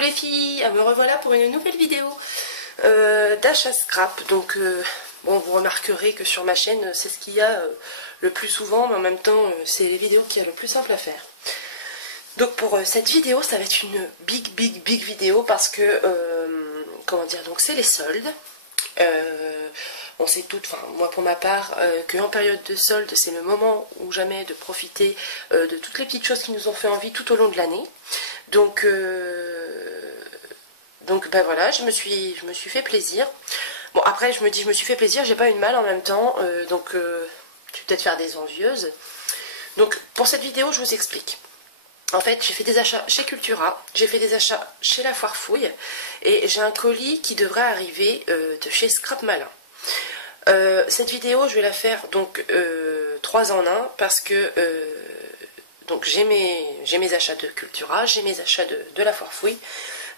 les filles, me revoilà pour une nouvelle vidéo d'achat scrap. Donc bon, vous remarquerez que sur ma chaîne c'est ce qu'il y a le plus souvent, mais en même temps c'est les vidéos qui est le plus simple à faire. Donc pour cette vidéo, ça va être une big vidéo parce que comment dire, donc c'est les soldes. On sait toutes, enfin moi pour ma part, qu'en période de solde, c'est le moment ou jamais de profiter de toutes les petites choses qui nous ont fait envie tout au long de l'année. Donc ben voilà, je me suis fait plaisir. Bon, après je me dis je me suis fait plaisir, j'ai pas eu de mal en même temps, donc je vais peut-être faire des envieuses. Donc pour cette vidéo, je vous explique. En fait, j'ai fait des achats chez Cultura, j'ai fait des achats chez La Foire Fouille, et j'ai un colis qui devrait arriver de chez Scrap Malin. Cette vidéo, je vais la faire donc 3 en 1 parce que donc j'ai mes achats de Cultura, j'ai mes achats de La Foire Fouille,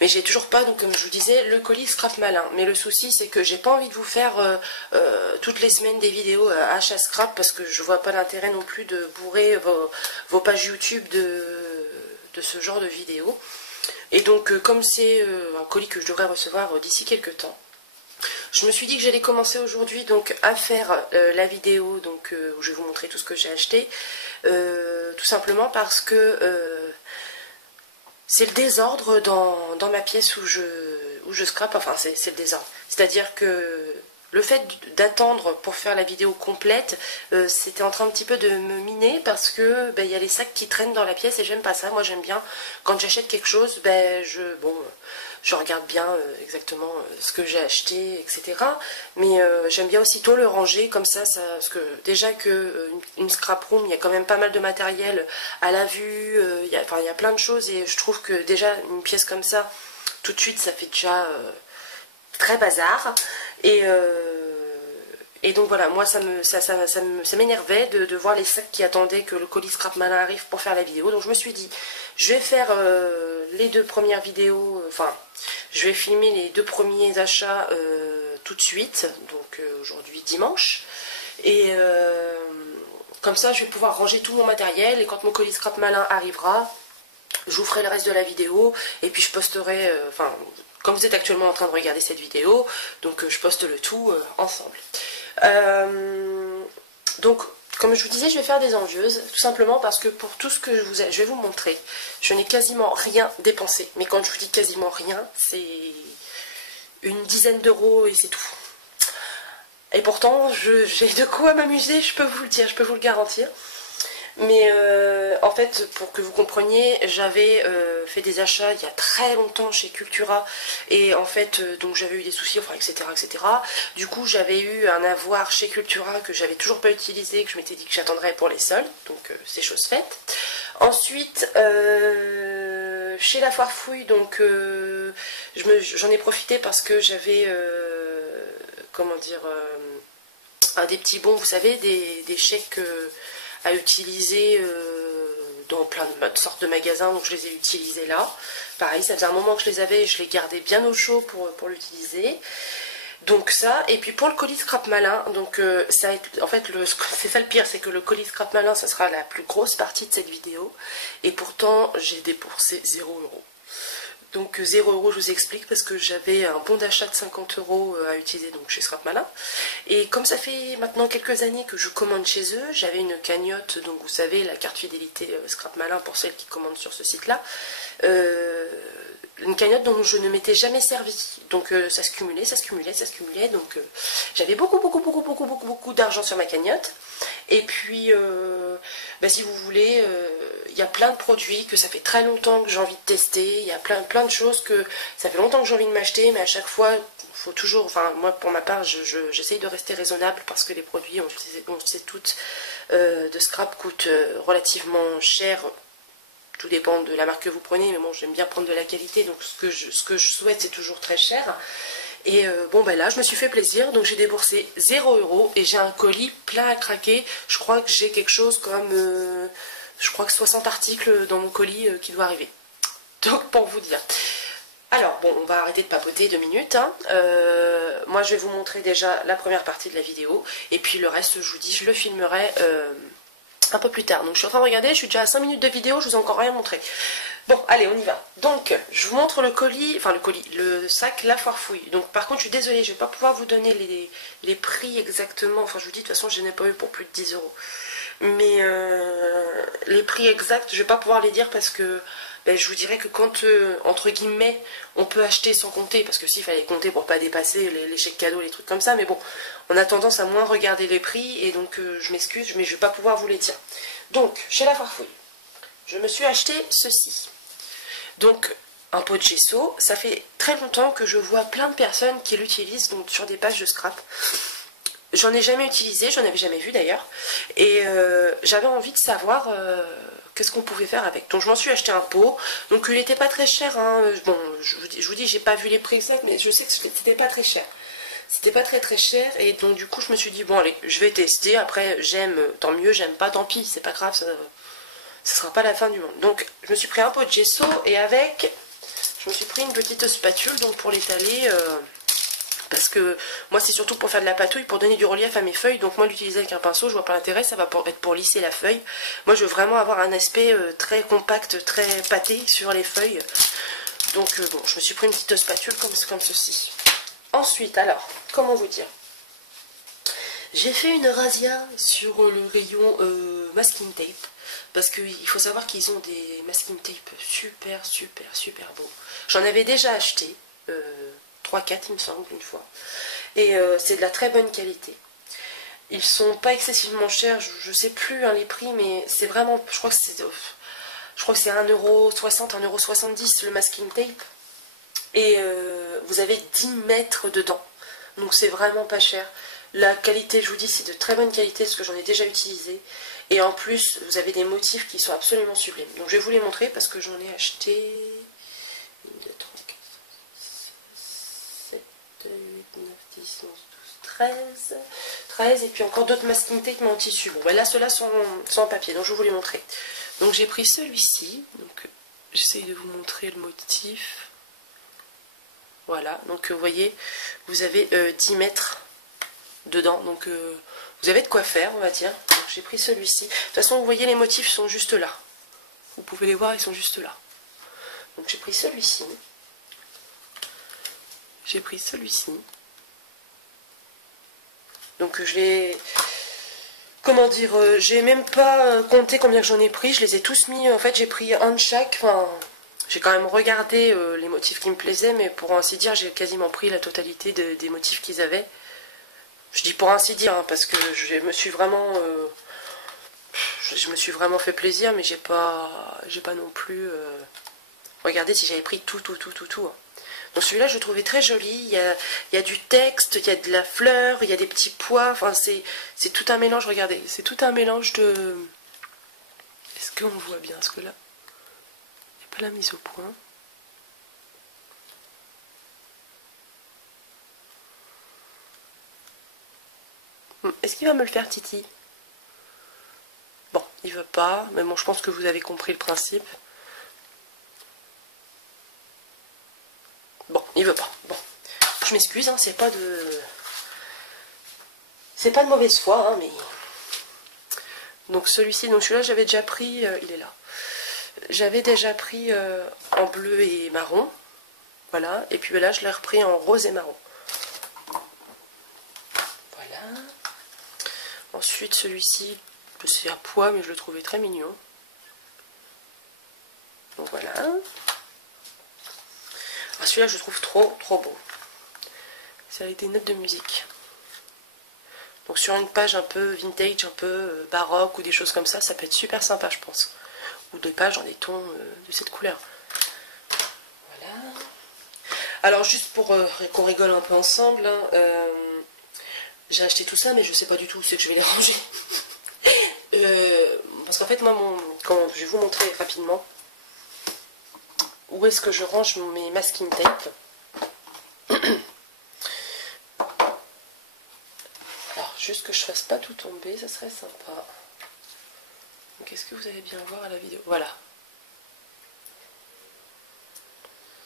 mais j'ai toujours pas, donc comme je vous disais, le colis Scrap Malin. Mais le souci, c'est que j'ai pas envie de vous faire toutes les semaines des vidéos achat scrap parce que je vois pas l'intérêt non plus de bourrer vos pages YouTube de ce genre de vidéos. Et donc comme c'est un colis que je devrais recevoir d'ici quelques temps, je me suis dit que j'allais commencer aujourd'hui donc à faire la vidéo donc, où je vais vous montrer tout ce que j'ai acheté, tout simplement parce que c'est le désordre dans ma pièce où je scrape, enfin c'est le désordre. C'est-à-dire que le fait d'attendre pour faire la vidéo complète, c'était en train un petit peu de me miner parce que ben, y a les sacs qui traînent dans la pièce et j'aime pas ça. Moi j'aime bien, quand j'achète quelque chose, ben, je regarde bien exactement ce que j'ai acheté, etc. Mais j'aime bien aussitôt le ranger comme ça, parce que déjà que une scrap room, il y a quand même pas mal de matériel à la vue, il y a plein de choses et je trouve que déjà une pièce comme ça, tout de suite ça fait déjà très bazar. Et donc voilà, moi ça m'énervait de voir les sacs qui attendaient que le colis Scrap Malin arrive pour faire la vidéo. Donc je me suis dit, je vais faire les 2 premières vidéos, enfin je vais filmer les 2 premiers achats tout de suite, donc aujourd'hui dimanche. Et comme ça je vais pouvoir ranger tout mon matériel et quand mon colis Scrap Malin arrivera, je vous ferai le reste de la vidéo et puis je posterai, enfin comme vous êtes actuellement en train de regarder cette vidéo, donc je poste le tout ensemble. Donc comme je vous disais, je vais faire des envieuses, tout simplement parce que pour tout ce que je vais vous montrer, je n'ai quasiment rien dépensé. Mais quand je vous dis quasiment rien, c'est une dizaine d'euros et c'est tout. Et pourtant, j'ai de quoi m'amuser, je peux vous le dire, je peux vous le garantir. Mais en fait, pour que vous compreniez, j'avais fait des achats il y a très longtemps chez Cultura et en fait, donc j'avais eu des soucis, enfin, etc. Du coup, j'avais eu un avoir chez Cultura que j'avais toujours pas utilisé, que je m'étais dit que j'attendrais pour les soldes, donc c'est chose faite. Ensuite, chez La Foire Fouille, donc j'en ai profité parce que j'avais, comment dire, des petits bons, vous savez, des chèques à utiliser dans plein de sortes de magasins, donc je les ai utilisés là. Pareil, ça faisait un moment que je les avais et je les gardais bien au chaud pour l'utiliser. Donc ça, et puis pour le colis Scrap Malin, donc ça va être, en fait c'est ça le pire, c'est que le colis Scrap Malin, ça sera la plus grosse partie de cette vidéo, et pourtant j'ai dépensé 0 €. Donc 0 €, je vous explique, parce que j'avais un bon d'achat de 50 € à utiliser donc chez Scrap Malin. Et comme ça fait maintenant quelques années que je commande chez eux, j'avais une cagnotte, donc vous savez, la carte fidélité Scrap Malin pour celles qui commandent sur ce site-là. Une cagnotte dont je ne m'étais jamais servi. Donc ça se cumulait, donc j'avais beaucoup d'argent sur ma cagnotte. Et puis, bah, si vous voulez, il y a plein de produits que ça fait très longtemps que j'ai envie de tester. Il y a plein de choses que ça fait longtemps que j'ai envie de m'acheter, mais à chaque fois, il faut toujours, enfin moi pour ma part, j'essaye de rester raisonnable parce que les produits, on sait toutes, de scrap coûtent relativement cher. Tout dépend de la marque que vous prenez, mais bon, j'aime bien prendre de la qualité, donc ce que je souhaite, c'est toujours très cher. Et bon, ben là, je me suis fait plaisir, donc j'ai déboursé 0 € et j'ai un colis plein à craquer. Je crois que j'ai quelque chose comme, je crois que 60 articles dans mon colis qui doit arriver. Donc, pour vous dire. Alors, bon, on va arrêter de papoter 2 minutes. Hein. Moi, je vais vous montrer déjà la première partie de la vidéo, et puis le reste, je vous dis, je le filmerai un peu plus tard. Donc je suis en train de regarder, je suis déjà à 5 minutes de vidéo, je vous ai encore rien montré. Bon, allez, on y va. Donc, je vous montre le colis, enfin le sac La Foire Fouille. Donc par contre, je suis désolée, je ne vais pas pouvoir vous donner les prix exactement. Enfin, je vous dis, de toute façon, je n'ai pas eu pour plus de 10 euros. Mais les prix exacts, je ne vais pas pouvoir les dire parce que ben, je vous dirais que quand, entre guillemets, on peut acheter sans compter, parce que s'il fallait compter pour pas dépasser les chèques cadeaux, les trucs comme ça, mais bon, on a tendance à moins regarder les prix, et donc je m'excuse, mais je vais pas pouvoir vous les dire. Donc, chez La Foire Fouille, je me suis acheté ceci. Donc, un pot de gesso, ça fait très longtemps que je vois plein de personnes qui l'utilisent, donc sur des pages de scrap. J'en ai jamais utilisé, j'en avais jamais vu d'ailleurs, et j'avais envie de savoir qu'est-ce qu'on pouvait faire avec. Donc je m'en suis acheté un pot, donc il n'était pas très cher, hein. Bon, je vous dis, j'ai pas vu les prix exacts, mais je sais que c'était pas très cher. C'était pas très cher, et donc du coup je me suis dit, bon allez, je vais tester, après j'aime, tant mieux, j'aime pas, tant pis, c'est pas grave, ça sera pas la fin du monde. Donc je me suis pris un pot de gesso, et avec, je me suis pris une petite spatule, donc pour l'étaler... parce que moi c'est surtout pour faire de la patouille, pour donner du relief à mes feuilles, donc moi l'utiliser avec un pinceau, je vois pas l'intérêt, ça va être pour lisser la feuille. Moi je veux vraiment avoir un aspect très compact, très pâté sur les feuilles. Donc bon, je me suis pris une petite spatule comme ceci. Ensuite, alors, comment vous dire, j'ai fait une razzia sur le rayon masking tape, parce qu'il faut savoir qu'ils ont des masking tape super beaux. J'en avais déjà acheté 3-4 il me semble une fois, et c'est de la très bonne qualité. Ils sont pas excessivement chers, je sais plus hein, les prix, mais c'est vraiment, je crois que c'est 1,60 €, 1,70 € le masking tape, et vous avez 10 mètres dedans, donc c'est vraiment pas cher. La qualité, je vous dis, c'est de très bonne qualité, parce que j'en ai déjà utilisé, et en plus vous avez des motifs qui sont absolument sublimes. Donc je vais vous les montrer parce que j'en ai acheté 13, et puis encore d'autres masking tape mais en tissu. Bon, ben là, ceux-là sont en papier, donc je vais vous les montrer. Donc j'ai pris celui-ci, donc j'essaye de vous montrer le motif. Voilà, donc vous voyez, vous avez 10 mètres dedans, donc vous avez de quoi faire, on va dire. Donc j'ai pris celui-ci. De toute façon, vous voyez, les motifs sont juste là. Vous pouvez les voir, ils sont juste là. Donc j'ai pris celui-ci. J'ai pris celui-ci. Donc je l'ai... Comment dire, j'ai même pas compté combien que j'en ai pris. Je les ai tous mis, en fait j'ai pris un de chaque. Enfin, j'ai quand même regardé les motifs qui me plaisaient, mais pour ainsi dire, j'ai quasiment pris la totalité des motifs qu'ils avaient. Je dis pour ainsi dire, hein, parce que je me suis vraiment... je me suis vraiment fait plaisir, mais j'ai pas non plus regardé si j'avais pris tout. Hein. Donc celui-là, je le trouvais très joli. Il y a du texte, il y a de la fleur, il y a des petits pois. Enfin, c'est tout un mélange, regardez. C'est tout un mélange de... Est-ce qu'on voit bien? Parce que là, il n'y a pas la mise au point. Est-ce qu'il va me le faire, Titi? Bon, il veut pas. Mais bon, je pense que vous avez compris le principe. Bon, il veut pas. Bon, je m'excuse, hein, c'est pas de mauvaise foi, hein, mais... Donc celui-ci, donc celui-là, j'avais déjà pris... il est là. J'avais déjà pris en bleu et marron. Voilà. Et puis là, je l'ai repris en rose et marron. Voilà. Ensuite, celui-ci, c'est à pois, mais je le trouvais très mignon. Donc voilà. Ah, celui-là, je le trouve trop beau. C'est avec des notes de musique. Donc sur une page un peu vintage, un peu baroque ou des choses comme ça peut être super sympa, je pense. Ou des pages dans des tons de cette couleur. Voilà. Alors juste pour qu'on rigole un peu ensemble, hein, j'ai acheté tout ça, mais je sais pas du tout où c'est que je vais les ranger. Parce qu'en fait, moi, je vais vous montrer rapidement où est-ce que je range mes masking tape. Alors, juste que je fasse pas tout tomber, ça serait sympa. Donc, est-ce que vous allez bien voir à la vidéo? Voilà.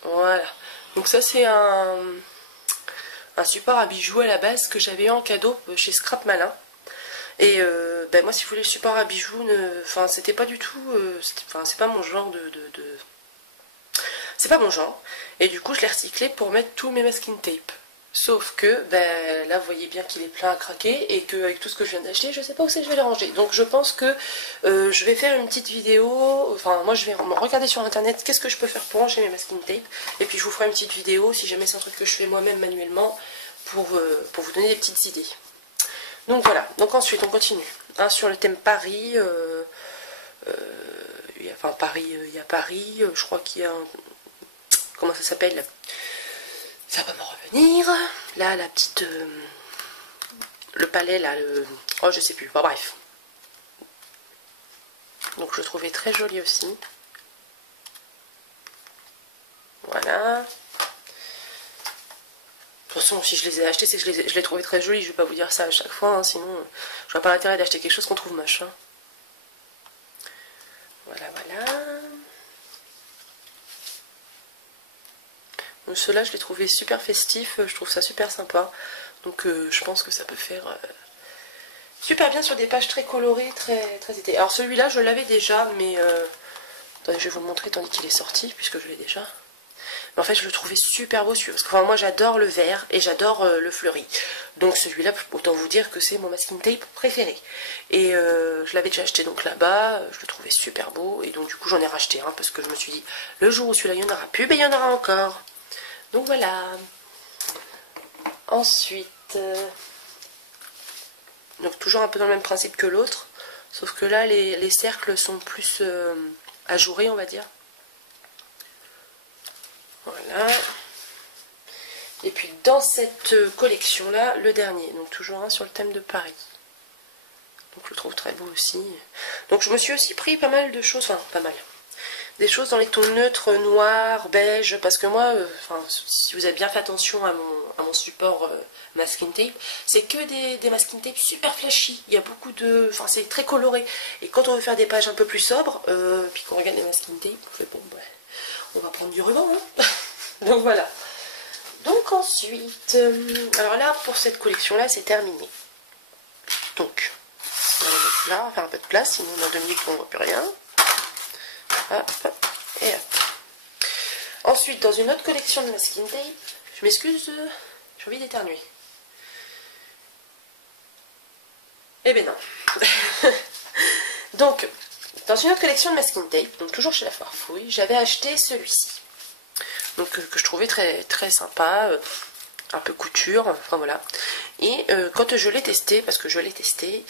Voilà. Donc ça, c'est un support à bijoux à la base que j'avais eu en cadeau chez Scrap Malin. Et ben moi, si vous voulez le support à bijoux, enfin c'était pas du tout, enfin c'est pas mon genre c'est pas mon genre. Et du coup, je l'ai recyclé pour mettre tous mes masking tape. Sauf que, ben, là, vous voyez bien qu'il est plein à craquer et qu'avec tout ce que je viens d'acheter, je sais pas où c'est que je vais les ranger. Donc, je pense que je vais faire une petite vidéo. Enfin, moi, je vais regarder sur internet qu'est-ce que je peux faire pour ranger mes masking tape. Et puis, je vous ferai une petite vidéo si jamais c'est un truc que je fais moi-même manuellement pour vous donner des petites idées. Donc, voilà. Donc, ensuite, on continue. Hein, sur le thème Paris. Enfin, Paris, il y a Paris. Je crois qu'il y a un. Comment ça s'appelle? Ça va me revenir. Là, la petite... le palais, là, oh, je sais plus. Bon, bref. Donc, je le trouvais très joli aussi. Voilà. De toute façon, si je les ai achetés, c'est que je les trouvais très jolis. Je vais pas vous dire ça à chaque fois, hein, sinon, je vois pas l'intérêt d'acheter quelque chose qu'on trouve moche. Hein. Voilà, voilà. Donc ceux-là, je les trouvais super festifs, je trouve ça super sympa. Donc je pense que ça peut faire super bien sur des pages très colorées, très été. Alors celui-là, je l'avais déjà, mais attendez, je vais vous le montrer tandis qu'il est sorti, puisque je l'ai déjà. Mais en fait, je le trouvais super beau celui-là, parce que enfin, moi j'adore le vert et j'adore le fleuri. Donc celui-là, autant vous dire que c'est mon masking tape préféré. Et je l'avais déjà acheté donc là-bas, je le trouvais super beau, et donc du coup j'en ai racheté un, parce que je me suis dit, le jour où celui-là il n'y en aura plus, ben il y en aura encore. Donc voilà. Ensuite, donc toujours un peu dans le même principe que l'autre, sauf que là les cercles sont plus ajourés, on va dire. Voilà. Et puis dans cette collection là, le dernier, donc toujours un sur le thème de Paris. Donc je le trouve très beau aussi. Donc je me suis aussi pris pas mal de choses, enfin pas mal. Des choses dans les tons neutres, noir, beige, parce que moi, si vous avez bien fait attention à mon support masking tape, c'est que des masking tape super flashy. Il y a beaucoup de... Enfin, c'est très coloré. Et quand on veut faire des pages un peu plus sobres, puis qu'on regarde les masking tape, on fait bon, ouais, on va prendre du ruban, hein. Donc voilà. Donc ensuite, alors là, pour cette collection-là, c'est terminé. Donc, on va mettre là, on va faire un peu de place, sinon dans 2 minutes, on ne voit plus rien. Hop, et hop. Ensuite, dans une autre collection de masking tape, je m'excuse, j'ai envie d'éternuer. Eh ben non. Donc, dans une autre collection de masking tape, donc toujours chez la Foire Fouille, j'avais acheté celui-ci. Donc, que je trouvais très, très sympa, un peu couture, enfin voilà. Et quand je l'ai testé, parce que je l'ai testé,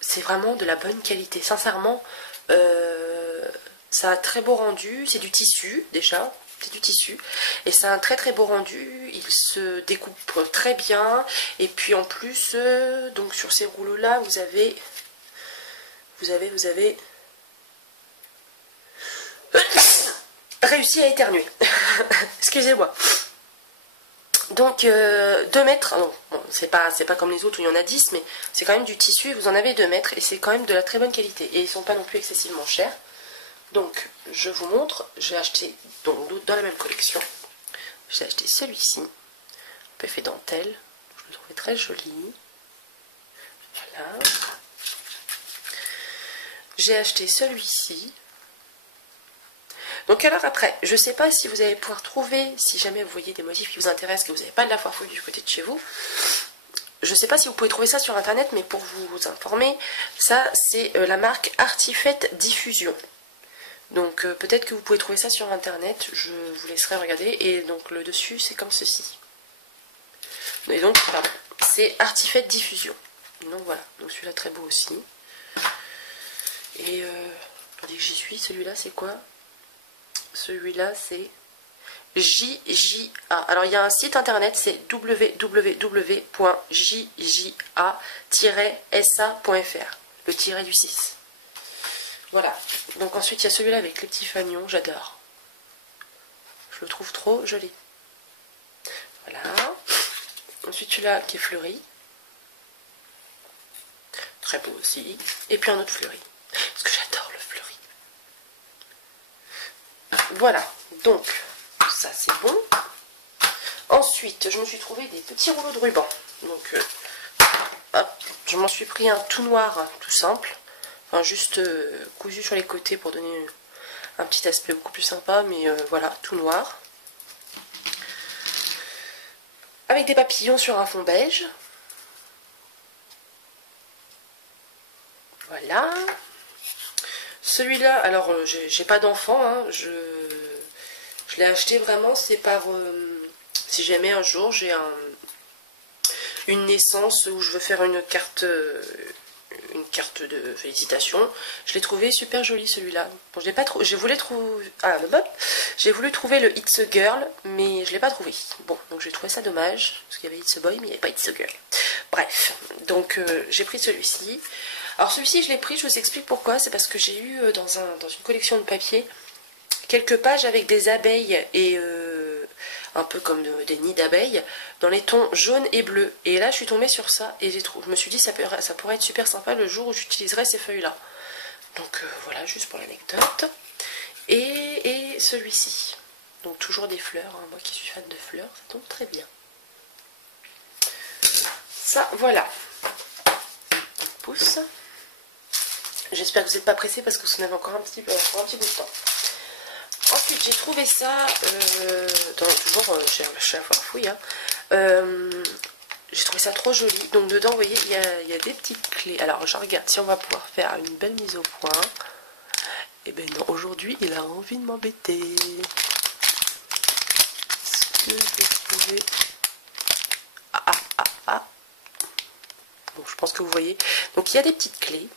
c'est vraiment de la bonne qualité. Sincèrement, ça a un très beau rendu. C'est du tissu déjà. C'est du tissu. Et c'est un très très beau rendu. Il se découpe très bien. Et puis en plus, donc sur ces rouleaux là, vous avez réussi à éternuer. Excusez-moi. Donc 2 mètres, non, bon, c'est pas comme les autres où il y en a 10, mais c'est quand même du tissu, vous en avez 2 mètres et c'est quand même de la très bonne qualité. Et ils sont pas non plus excessivement chers. Donc je vous montre, j'ai acheté donc, dans la même collection, j'ai acheté celui-ci, un peu fait dentelle, je le trouvais très joli. Voilà. J'ai acheté celui-ci. Donc alors après, je ne sais pas si vous allez pouvoir trouver, si jamais vous voyez des motifs qui vous intéressent, que vous n'avez pas de la Foire Fouille du côté de chez vous, je ne sais pas si vous pouvez trouver ça sur internet, mais pour vous informer, ça c'est la marque Artifet Diffusion. Donc peut-être que vous pouvez trouver ça sur internet, je vous laisserai regarder, et donc le dessus c'est comme ceci. Et donc, pardon, c'est Artifet Diffusion. Donc voilà, donc celui-là très beau aussi. Et attendez que j'y suis, celui-là c'est quoi? Celui-là, c'est JJA. Alors, il y a un site internet, c'est www.jja-sa.fr. Le tiret du 6. Voilà. Donc, ensuite, il y a celui-là avec les petits fagnons. J'adore. Je le trouve trop joli. Voilà. Ensuite, celui-là qui est fleuri. Très beau aussi. Et puis, un autre fleuri. Parce que j'adore le fleuri. Voilà, donc ça c'est bon. Ensuite, je me suis trouvé des petits rouleaux de ruban. Donc je m'en suis pris un tout noir, hein, tout simple. Enfin, juste cousu sur les côtés pour donner un petit aspect beaucoup plus sympa, mais voilà, tout noir. Avec des papillons sur un fond beige. Voilà. Celui-là, alors j'ai pas d'enfant, hein, je l'ai acheté vraiment, c'est par... si jamais un jour j'ai une naissance où je veux faire une carte de félicitations. Je l'ai trouvé super joli celui-là. Bon, je l'ai pas trouvé. J'ai voulu trouver. Ah, j'ai voulu trouver le It's a Girl, mais je l'ai pas trouvé. Bon, donc j'ai trouvé ça dommage parce qu'il y avait It's a Boy, mais il n'y avait pas It's a Girl. Bref, donc j'ai pris celui-ci. Alors celui-ci, je l'ai pris. Je vous explique pourquoi. C'est parce que j'ai eu dans une collection de papier quelques pages avec des abeilles et un peu comme des nids d'abeilles dans les tons jaune et bleu. Et là, je suis tombée sur ça et je me suis dit ça pourrait être super sympa le jour où j'utiliserai ces feuilles-là. Donc voilà, juste pour l'anecdote. Et celui-ci. Donc toujours des fleurs. Hein. Moi qui suis fan de fleurs, ça tombe très bien. Ça, voilà. Pouce. J'espère que vous n'êtes pas pressés parce que vous en avez encore un petit bout de temps. Ensuite, j'ai trouvé ça toujours chez la foire fouille. Hein. J'ai trouvé ça trop joli. Donc dedans, vous voyez, il y a des petites clés. Alors, je regarde si on va pouvoir faire une belle mise au point. Et ben non, aujourd'hui, il a envie de m'embêter. Est-ce que je vais trouver... Bon, je pense que vous voyez. Donc, il y a des petites clés.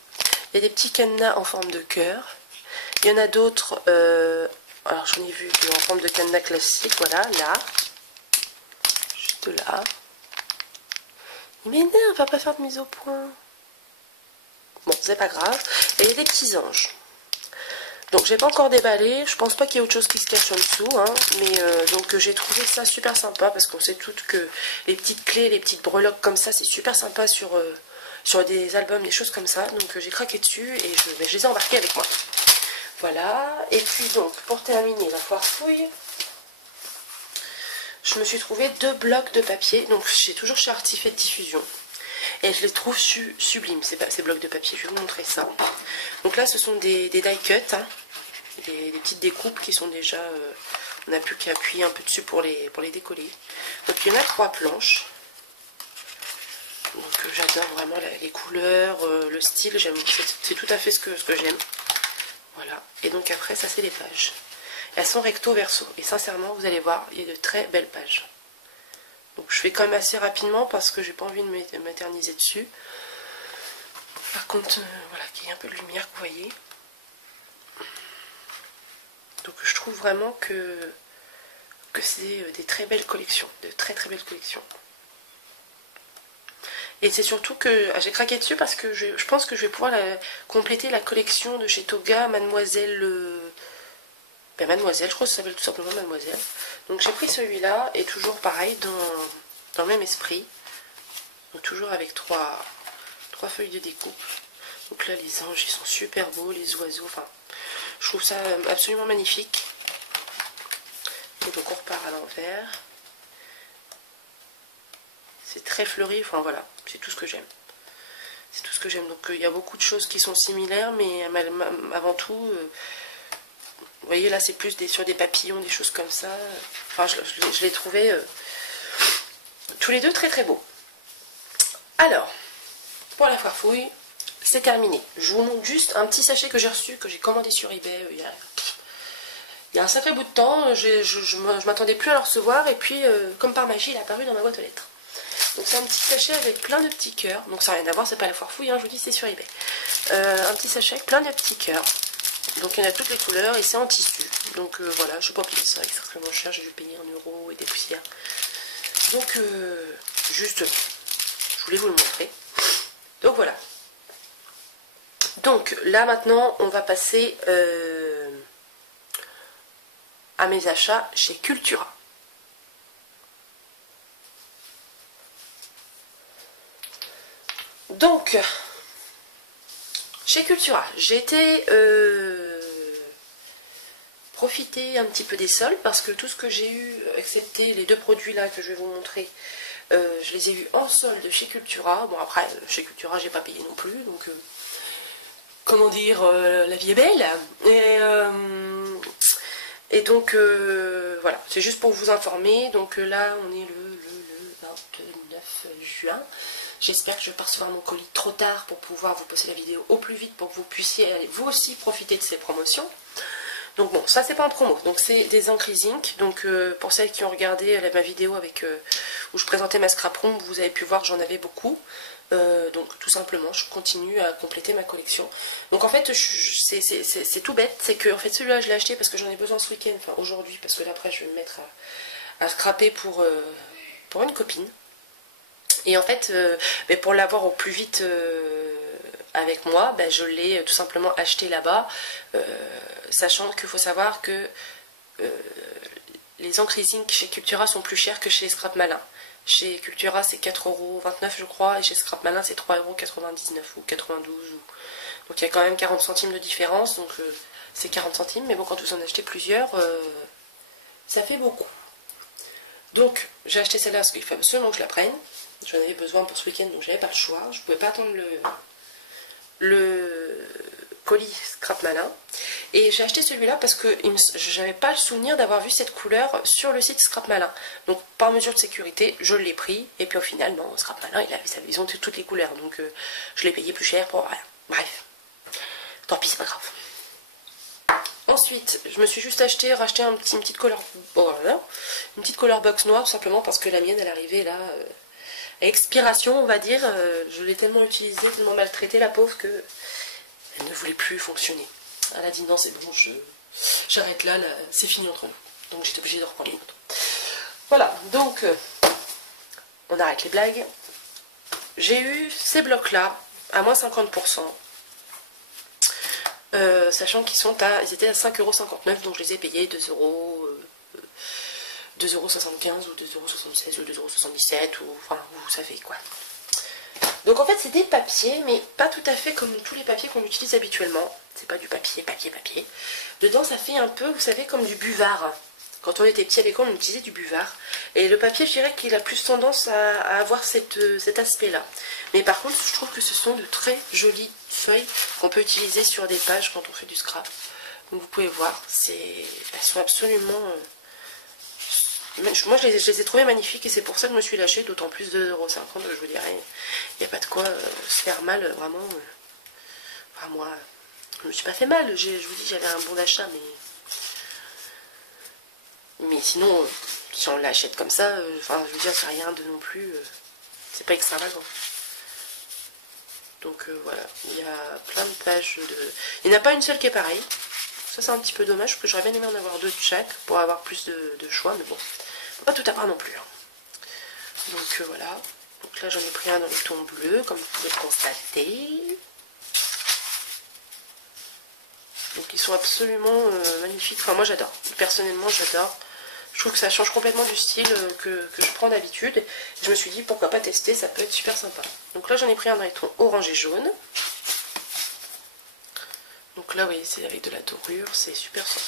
Il y a des petits cadenas en forme de cœur. Il y en a d'autres... alors j'en ai vu en forme de cadenas classique, voilà, là. Juste là. Il m'énerve, on va pas faire de mise au point. Bon, c'est pas grave. Et il y a des petits anges. Donc j'ai pas encore déballé, je pense pas qu'il y ait autre chose qui se cache en dessous, hein, mais donc j'ai trouvé ça super sympa parce qu'on sait toutes que les petites clés, les petites breloques comme ça, c'est super sympa sur des albums, des choses comme ça. Donc j'ai craqué dessus et je les ai embarqués avec moi. Voilà, et puis donc pour terminer la foire fouille, je me suis trouvé 2 blocs de papier, donc j'ai toujours chez Artifait Diffusion, et je les trouve sublimes ces blocs de papier, je vais vous montrer ça. Donc là ce sont des die cut, hein, des petites découpes qui sont déjà, on n'a plus qu'à appuyer un peu dessus pour les décoller. Donc il y en a 3 planches, donc j'adore vraiment les couleurs, le style, c'est tout à fait ce que j'aime. Voilà, et donc après ça c'est les pages. Elles sont recto verso et sincèrement vous allez voir, il y a de très belles pages. Donc je fais quand même assez rapidement parce que j'ai pas envie de m'éterniser dessus. Par contre, voilà, qu'il y ait un peu de lumière que vous voyez. Donc je trouve vraiment que c'est des très belles collections, de très très belles collections. Et c'est surtout que j'ai craqué dessus parce que je pense que je vais pouvoir compléter la collection de chez Toga, Mademoiselle... Mademoiselle, je crois que ça s'appelle tout simplement Mademoiselle. Donc j'ai pris celui-là et toujours pareil dans le même esprit. Donc toujours avec trois feuilles de découpe. Donc là les anges ils sont super beaux, les oiseaux, enfin je trouve ça absolument magnifique. Et donc on repart à l'envers. C'est très fleuri, enfin voilà, c'est tout ce que j'aime. C'est tout ce que j'aime. Donc il y a beaucoup de choses qui sont similaires, mais avant tout, vous voyez là c'est plus sur des papillons, des choses comme ça. Enfin je les trouvais tous les deux très très beaux. Alors, pour la foire fouille, c'est terminé. Je vous montre juste un petit sachet que j'ai reçu, que j'ai commandé sur eBay il y a un sacré bout de temps. Je m'attendais plus à le recevoir et puis comme par magie il est apparu dans ma boîte aux lettres. Donc c'est un petit sachet avec plein de petits cœurs. Donc ça n'a rien à voir, c'est pas la foire fouille, hein, je vous dis c'est sur eBay. Un petit sachet avec plein de petits cœurs. Donc il y en a toutes les couleurs et c'est en tissu. Donc voilà, je ne sais pas payer ça extrêmement cher, j'ai dû payer en euros et des poussières. Donc juste, je voulais vous le montrer. Donc voilà. Donc là maintenant on va passer à mes achats chez Cultura. Donc, chez Cultura, j'ai été profiter un petit peu des soldes parce que tout ce que j'ai eu, excepté les 2 produits là que je vais vous montrer, Je les ai vus en solde chez Cultura. Bon après, chez Cultura, j'ai pas payé non plus, donc comment dire, la vie est belle. Et donc voilà, c'est juste pour vous informer. Donc là, on est le 29 juin. J'espère que je vais pas recevoir mon colis trop tard pour pouvoir vous poster la vidéo au plus vite pour que vous puissiez aller vous aussi profiter de ces promotions. Donc bon, ça c'est pas en promo, donc c'est des encres zinc. Donc pour celles qui ont regardé ma vidéo avec où je présentais ma scrap room, vous avez pu voir que j'en avais beaucoup. Donc tout simplement, je continue à compléter ma collection. Donc en fait, c'est tout bête, c'est que en fait celui-là je l'ai acheté parce que j'en ai besoin ce week-end, enfin aujourd'hui, parce que là après je vais me mettre à scraper pour une copine. Et en fait, pour l'avoir au plus vite avec moi, je l'ai tout simplement acheté là-bas, sachant qu'il faut savoir que les encres zinc chez Cultura sont plus chères que chez Scrap Malin. Chez Cultura c'est 4,29€ je crois, et chez Scrap Malin c'est 3,99€ ou 92€. Donc il y a quand même 40 centimes de différence, donc c'est 40 centimes, mais bon, quand vous en achetez plusieurs, ça fait beaucoup. Donc j'ai acheté celle-là parce qu'il faut absolument que je la prenne. J'en avais besoin pour ce week-end, donc j'avais pas le choix. Je pouvais pas attendre le colis Scrap Malin. Et j'ai acheté celui-là parce que j'avais pas le souvenir d'avoir vu cette couleur sur le site Scrap Malin. Donc par mesure de sécurité, je l'ai pris. Et puis au final, non, Scrap Malin, ils ont toutes les couleurs. Donc je l'ai payé plus cher pour rien. Bref. Tant pis, c'est pas grave. Ensuite, je me suis juste racheté une petite color box noire, tout simplement parce que la mienne, elle arrivait là... expiration, on va dire. Je l'ai tellement utilisée, tellement maltraitée, la pauvre, que elle ne voulait plus fonctionner. Elle a dit non, c'est bon, j'arrête là, c'est fini entre nous. Donc j'étais obligée de reprendre une autre. Voilà, donc on arrête les blagues. J'ai eu ces blocs là à moins 50%, sachant qu'ils étaient à 5,59€, donc je les ai payés 2,75€ ou 2,76€ ou 2,77€, ou enfin vous savez quoi. Donc en fait c'est des papiers, mais pas tout à fait comme tous les papiers qu'on utilise habituellement. C'est pas du papier. Dedans ça fait un peu, vous savez, comme du buvard. Quand on était petit à l'école, on utilisait du buvard. Et le papier, je dirais qu'il a plus tendance à avoir cet aspect-là. Mais par contre, je trouve que ce sont de très jolies feuilles qu'on peut utiliser sur des pages quand on fait du scrap. Donc vous pouvez voir, elles sont absolument... Moi, je les ai trouvées magnifiques et c'est pour ça que je me suis lâchée, d'autant plus 2,50€, je vous dirais. Il n'y a pas de quoi se faire mal, vraiment. Enfin, moi, je me suis pas fait mal. Je vous dis, j'avais un bon d'achat, mais sinon, si on l'achète comme ça, enfin, je veux dire, c'est rien de non plus, c'est pas extravagant. Donc voilà, il y a plein de pages il n'y en a pas une seule qui est pareille. Ça, c'est un petit peu dommage, parce que j'aurais bien aimé en avoir deux de chaque pour avoir plus de choix, mais bon, pas tout à part non plus. Hein. Donc voilà, donc là j'en ai pris un dans le ton bleu, comme vous pouvez le constater. Donc ils sont absolument magnifiques, enfin moi j'adore, personnellement j'adore. Je trouve que ça change complètement du style que je prends d'habitude. Je me suis dit pourquoi pas tester, ça peut être super sympa. Donc là j'en ai pris un dans les tons orange et jaune. Donc là, vous voyez, c'est avec de la dorure, c'est super sympa.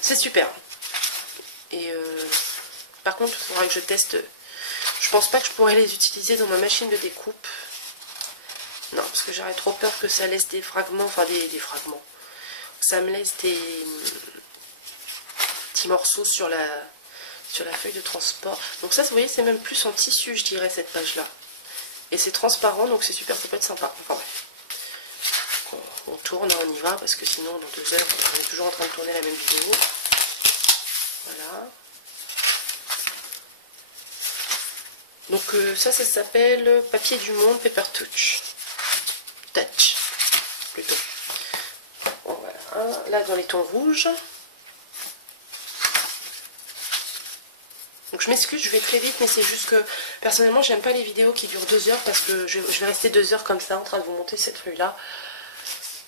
C'est super. Et par contre, il faudra que je teste. Je pense pas que je pourrais les utiliser dans ma machine de découpe. Non, parce que j'aurais trop peur que ça laisse des fragments, enfin des fragments. Ça me laisse des petits morceaux sur la feuille de transport. Donc ça, vous voyez, c'est même plus en tissu, je dirais, cette page-là. Et c'est transparent, donc c'est super, ça peut être sympa. Enfin bref. On tourne, on y va, parce que sinon, dans 2 heures, on est toujours en train de tourner la même vidéo. Voilà. Donc ça s'appelle Papier du Monde Paper Touch. Touch, plutôt. Bon, voilà. Là, dans les tons rouges. Donc je m'excuse, je vais très vite, mais c'est juste que personnellement j'aime pas les vidéos qui durent 2 heures parce que je vais rester 2 heures comme ça en train de vous monter cette feuille là.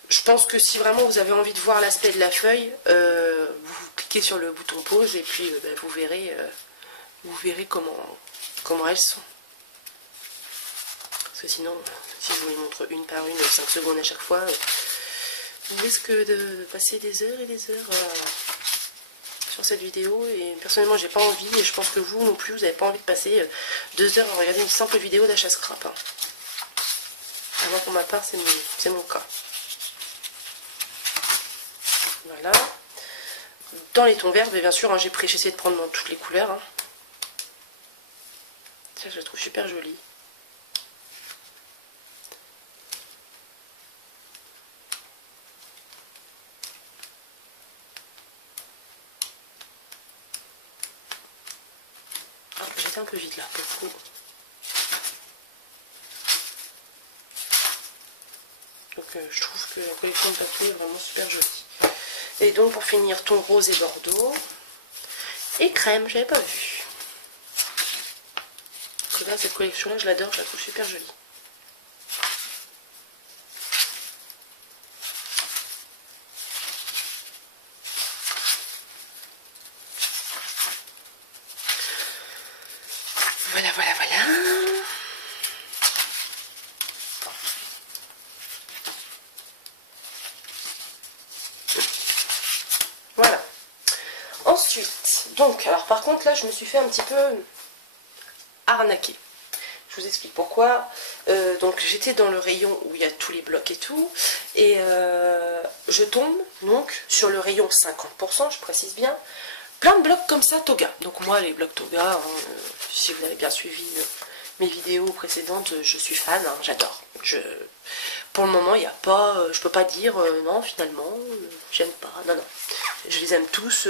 Je pense que si vraiment vous avez envie de voir l'aspect de la feuille, vous cliquez sur le bouton pause et puis vous verrez comment elles sont. Parce que sinon, si je vous les montre une par une, 5 secondes à chaque fois, vous risquez de passer des heures et des heures sur cette vidéo et personnellement j'ai pas envie et je pense que vous non plus vous n'avez pas envie de passer 2 heures à regarder une simple vidéo d'achat scrap. Hein. Alors pour ma part c'est mon cas. Voilà. Dans les tons verts, mais bien sûr hein, j'ai essayé de prendre dans toutes les couleurs. Hein. Ça je la trouve super jolie. J'étais un peu vite là pour le coup. Donc je trouve que la collection de papier est vraiment super jolie. Et donc pour finir, ton rose et bordeaux. Et crème, j'avais pas vu. Parce que là, cette collection-là, je l'adore, je la trouve super jolie. Voilà, voilà, voilà. Voilà. Ensuite, donc, alors par contre là je me suis fait un petit peu arnaquer. Je vous explique pourquoi. Donc j'étais dans le rayon où il y a tous les blocs et tout, et je tombe donc sur le rayon 50%, je précise bien, plein de blocs comme ça Toga. Donc moi les blocs Toga, hein, si vous avez bien suivi mes vidéos précédentes, je suis fan, hein, j'adore. Pour le moment il n'y a pas, je peux pas dire non finalement, j'aime pas, non. Je les aime tous,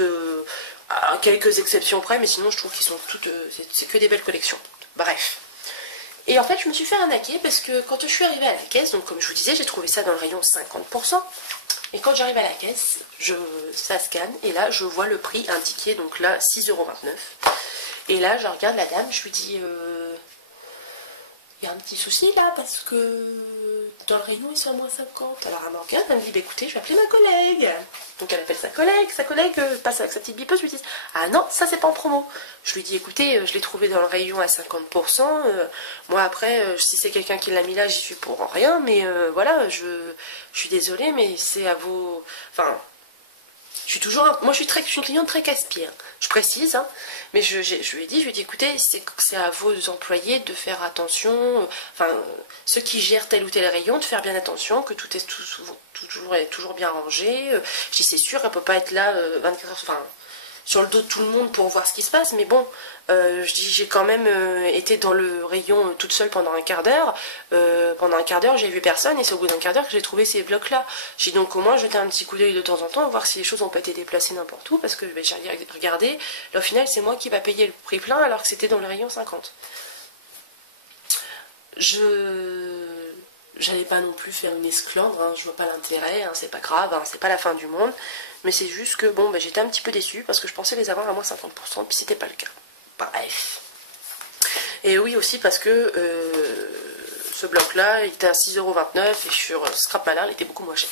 à quelques exceptions près, mais sinon je trouve qu'ils sont toutes, c'est que des belles collections. Bref. Et en fait je me suis fait arnaquer parce que quand je suis arrivée à la caisse, donc comme je vous disais, j'ai trouvé ça dans le rayon 50%. Et quand j'arrive à la caisse, ça scanne, et là je vois le prix indiqué, donc là 6,29 €. Et là je regarde la dame, je lui dis... il y a un petit souci là parce que dans le rayon ils sont à moins 50. Alors elle me regarde, elle me dit bah, écoutez je vais appeler ma collègue. Donc elle appelle sa collègue passe avec sa petite bipeuse, je lui dis ah non ça c'est pas en promo. Je lui dis écoutez je l'ai trouvé dans le rayon à 50%, moi après si c'est quelqu'un qui l'a mis là j'y suis pour rien, mais voilà je suis désolée mais c'est à vos... Enfin... Je suis toujours, moi je suis une cliente très casse-pied, hein. Je précise, hein. Mais je lui ai dit écoutez, c'est à vos employés de faire attention, enfin ceux qui gèrent tel ou tel rayon, de faire bien attention, que tout est toujours bien rangé. Je dis c'est sûr, elle peut pas être là 24 heures, enfin sur le dos de tout le monde pour voir ce qui se passe, mais bon, je dis j'ai quand même été dans le rayon toute seule pendant un quart d'heure. Pendant un quart d'heure j'ai vu personne et c'est au bout d'un quart d'heure que j'ai trouvé ces blocs là. J'ai donc au moins jeté un petit coup d'œil de temps en temps, voir si les choses n'ont pas été déplacées n'importe où, parce que j'ai regardé, là au final c'est moi qui va payer le prix plein alors que c'était dans le rayon 50. J'allais pas non plus faire une esclandre, hein, je vois pas l'intérêt, hein, c'est pas grave, hein, c'est pas la fin du monde, mais c'est juste que bon, j'étais un petit peu déçue parce que je pensais les avoir à moins 50%, puis c'était pas le cas. Bref. Et oui aussi parce que ce bloc là il était à 6,29 € et sur Scrap Malin il était beaucoup moins cher.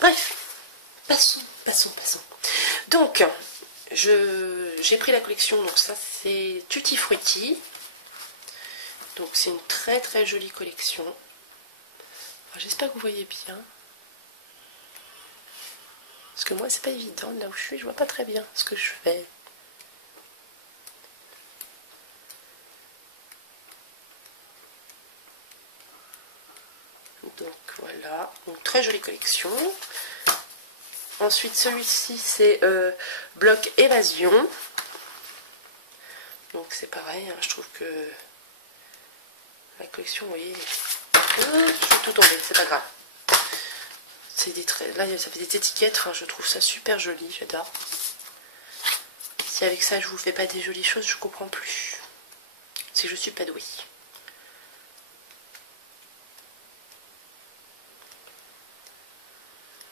Bref, passons. Donc, j'ai pris la collection, donc ça c'est Tutti Frutti. Donc c'est une très très jolie collection. J'espère que vous voyez bien. Parce que moi c'est pas évident, là où je suis, je vois pas très bien ce que je fais. Donc voilà, une très jolie collection. Ensuite celui-ci c'est Bloc Évasion. Donc c'est pareil, hein, je trouve que la collection, vous voyez, je suis tout tombée, c'est pas grave. C'est des traits, là ça fait des étiquettes, enfin, je trouve ça super joli, j'adore. Si avec ça je vous fais pas des jolies choses, je comprends plus. Si je suis pas douée.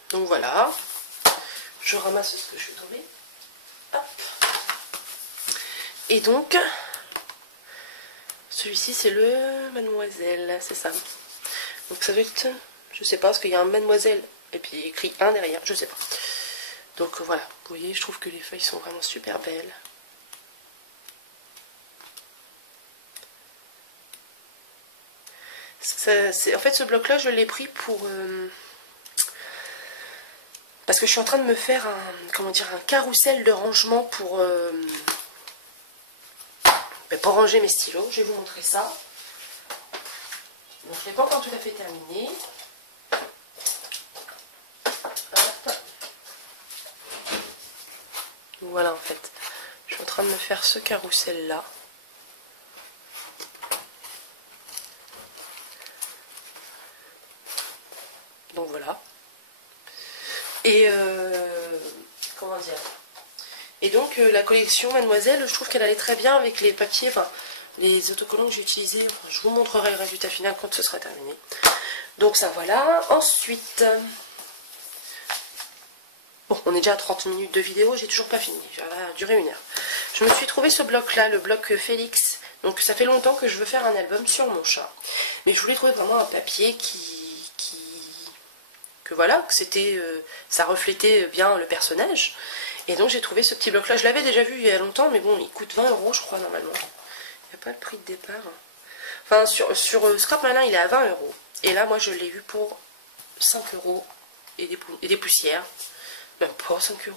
Donc voilà, je ramasse ce que je suis tombée. Hop. Et donc, celui-ci c'est le Mademoiselle, c'est ça. Donc ça doit être, je sais pas, parce qu'il y a un Mademoiselle et puis écrit 1 derrière, je sais pas. Donc voilà, vous voyez, je trouve que les feuilles sont vraiment super belles. En fait ce bloc là je l'ai pris pour Parce que je suis en train de me faire un, comment dire, un carrousel de rangement pour ranger mes stylos. Je vais vous montrer ça. Donc je l'ai pas encore tout à fait terminé. Hop. Voilà en fait. Je suis en train de me faire ce carrousel là. Donc voilà. Et comment dire. Et donc la collection Mademoiselle, je trouve qu'elle allait très bien avec les papiers, enfin les autocollants que j'ai utilisés. Je vous montrerai le résultat final quand ce sera terminé. Donc ça voilà. Ensuite, bon, on est déjà à 30 minutes de vidéo, j'ai toujours pas fini. Ça va durer 1 heure. Je me suis trouvé ce bloc là, le bloc Félix. Donc ça fait longtemps que je veux faire un album sur mon chat. Mais je voulais trouver vraiment un papier que voilà, que c'était, ça reflétait bien le personnage. Et donc j'ai trouvé ce petit bloc là. Je l'avais déjà vu il y a longtemps, mais bon, il coûte 20 € je crois normalement. Il n'y a pas le prix de départ. Enfin sur Scrap Malin il est à 20 €. Et là moi je l'ai eu pour 5 € et des poussières. Même pas 5 €.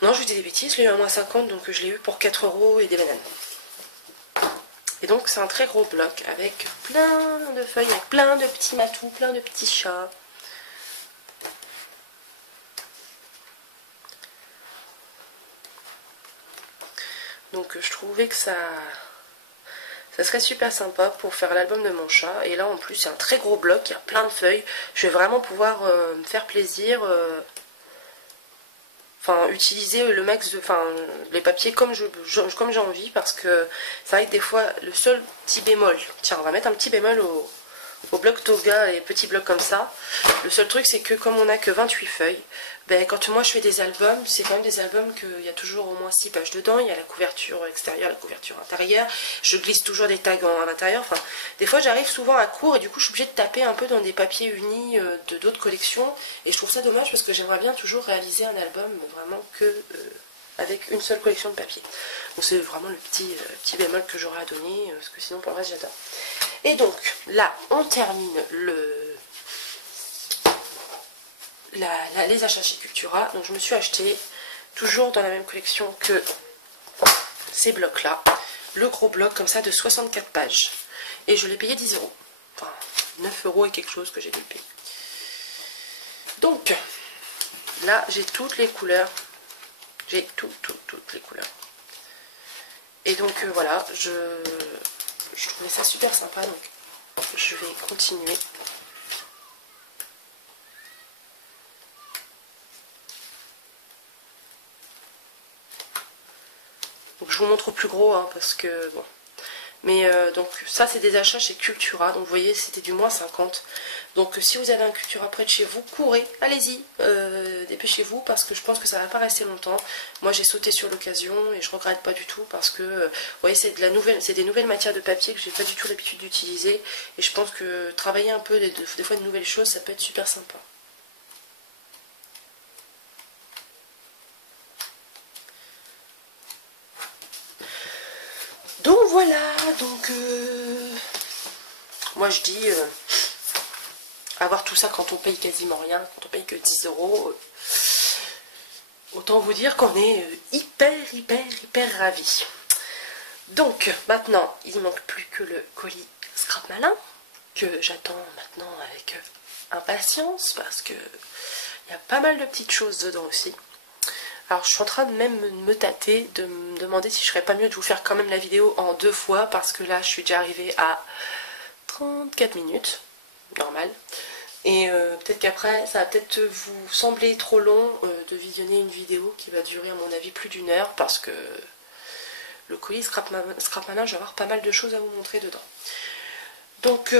Non, je vous dis des bêtises, je l'ai eu à moins 50, donc je l'ai eu pour 4 € et des bananes. Et donc c'est un très gros bloc avec plein de feuilles, avec plein de petits matous, plein de petits chats. Donc je trouvais que ça serait super sympa pour faire l'album de mon chat. Et là en plus c'est un très gros bloc, il y a plein de feuilles. Je vais vraiment pouvoir me faire plaisir. Enfin, utiliser le max de, enfin, les papiers comme j'ai envie, parce que c'est vrai que des fois le seul petit bémol, tiens on va mettre un petit bémol au bloc Toga et petits blocs comme ça. Le seul truc c'est que comme on n'a que 28 feuilles, ben, quand moi je fais des albums, c'est quand même des albums qu'il y a toujours au moins 6 pages dedans. Il y a la couverture extérieure, la couverture intérieure, je glisse toujours des tags à l'intérieur. Enfin, des fois j'arrive souvent à court et du coup je suis obligée de taper un peu dans des papiers unis de d'autres collections. Et je trouve ça dommage parce que j'aimerais bien toujours réaliser un album vraiment que avec une seule collection de papier. Donc c'est vraiment le petit bémol que j'aurais à donner, parce que sinon pour le reste j'adore. Et donc là on termine les achats chez Cultura. Donc je me suis acheté, toujours dans la même collection que ces blocs là, le gros bloc comme ça de 64 pages. Et je l'ai payé 10 €. Enfin 9 € et quelque chose que j'ai dû le payer. Donc là j'ai toutes les couleurs. J'ai toutes les couleurs. Et donc voilà, je trouvais ça super sympa, donc je vais continuer. Donc je vous montre au plus gros, hein, parce que bon. Mais donc ça c'est des achats chez Cultura, donc vous voyez c'était du moins 50. Donc si vous avez un Cultura près de chez vous, courez, allez-y, dépêchez-vous parce que je pense que ça va pas rester longtemps. Moi j'ai sauté sur l'occasion et je regrette pas du tout parce que vous voyez c'est des nouvelles matières de papier que j'ai pas du tout l'habitude d'utiliser. Et je pense que travailler un peu des fois de nouvelles choses, ça peut être super sympa. Donc voilà, donc moi je dis avoir tout ça quand on paye quasiment rien, quand on paye que 10 €, autant vous dire qu'on est hyper ravis. Donc maintenant il ne manque plus que le colis Scrap Malin, que j'attends maintenant avec impatience parce que il y a pas mal de petites choses dedans aussi. Alors je suis en train de même me tâter, de me demander si je serais pas mieux de vous faire quand même la vidéo en 2 fois, parce que là je suis déjà arrivée à 34 minutes, normal. Et peut-être qu'après ça va peut-être vous sembler trop long de visionner une vidéo qui va durer à mon avis plus d'1 heure, parce que le colis Scrap Malin, je vais avoir pas mal de choses à vous montrer dedans. Donc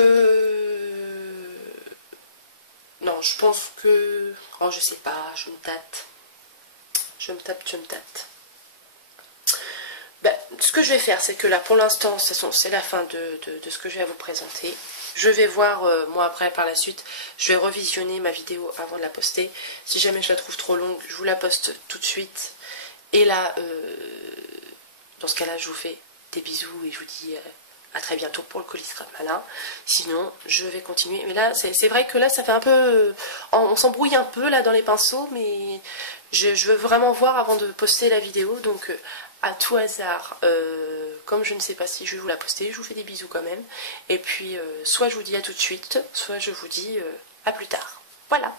non, je pense que, oh je sais pas, je me tâte. Je me tâte. Ben, ce que je vais faire, c'est que là, pour l'instant, c'est la fin de ce que je vais à vous présenter. Je vais voir, moi après, par la suite, je vais revisionner ma vidéo avant de la poster. Si jamais je la trouve trop longue, je vous la poste tout de suite. Et là, dans ce cas-là, je vous fais des bisous et je vous dis à très bientôt pour le colis Scrap Malin. Sinon, je vais continuer. Mais là, c'est vrai que là, ça fait un peu... on s'embrouille un peu là dans les pinceaux, mais je veux vraiment voir avant de poster la vidéo. Donc, à tout hasard, comme je ne sais pas si je vais vous la poster, je vous fais des bisous quand même. Et puis, soit je vous dis à tout de suite, soit je vous dis à plus tard. Voilà.